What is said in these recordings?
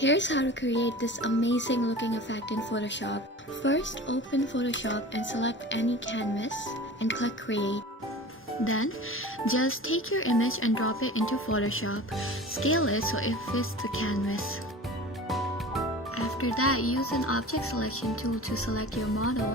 Here's how to create this amazing looking effect in Photoshop. First, open Photoshop and select any canvas and click create. Then, just take your image and drop it into Photoshop. Scale it so it fits the canvas. After that, use an object selection tool to select your model.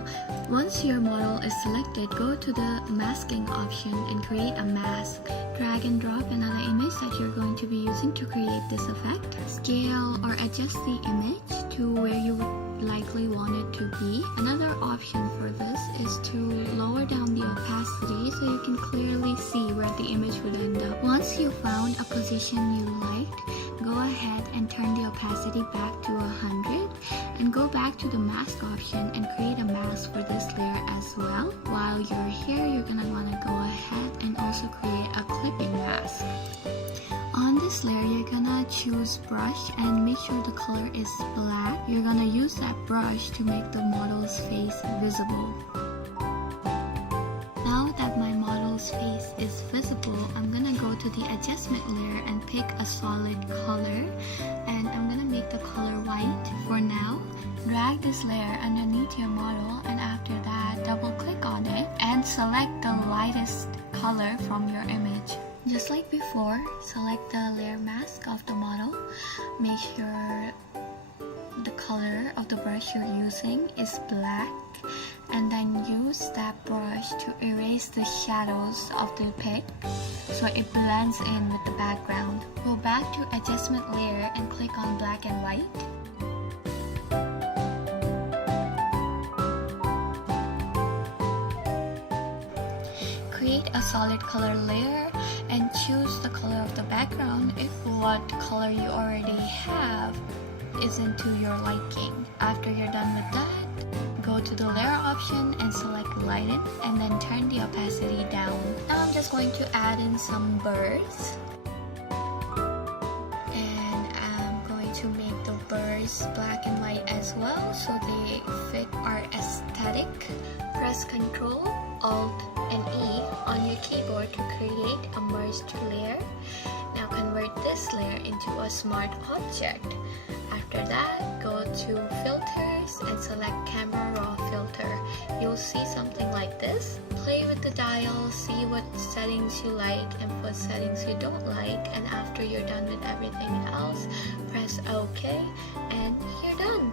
Once your model is selected, go to the masking option and create a mask. Drag and drop another image that you're going to be using to create this effect. Scale or adjust the image to where you would likely want it to be. Another option for this is to lower down the opacity so you can clearly see where the image would end up. Once you found a position you liked, go ahead and turn the opacity back to 100 and go back to the mask option and create a mask for this layer as well. While you're here, you're gonna want to go ahead and also create a clipping mask. On this layer, you're gonna choose brush and make sure the color is black. You're gonna use that brush to make the model's face visible. Now that my model's face is visible, I'm gonna go to the adjustment layer and pick a solid color, and I'm gonna make the color white for now. Drag this layer underneath your model, and after that, double click on it and select the lightest color from your image. Just like before, select the layer mask of the model. Make sure the color of the brush you're using is black, and then use that brush to erase the shadows of the pic so it blends in with the background. Go back to adjustment layer and click on black and white. Create a solid color layer and choose the color of the background if what color you already have isn't to your liking. After you're done with that, go to the layer option and select lighten and then turn the opacity down. Now I'm just going to add in some birds, and I'm going to make the birds black and white as well so they fit our aesthetic. Press Ctrl, Alt and E on your keyboard to create a merged layer. Now convert this layer into a smart object. After that, go to filters and select camera raw filter. You'll see something like this. Play with the dial, see what settings you like and what settings you don't like, and after you're done with everything else, press OK and you're done.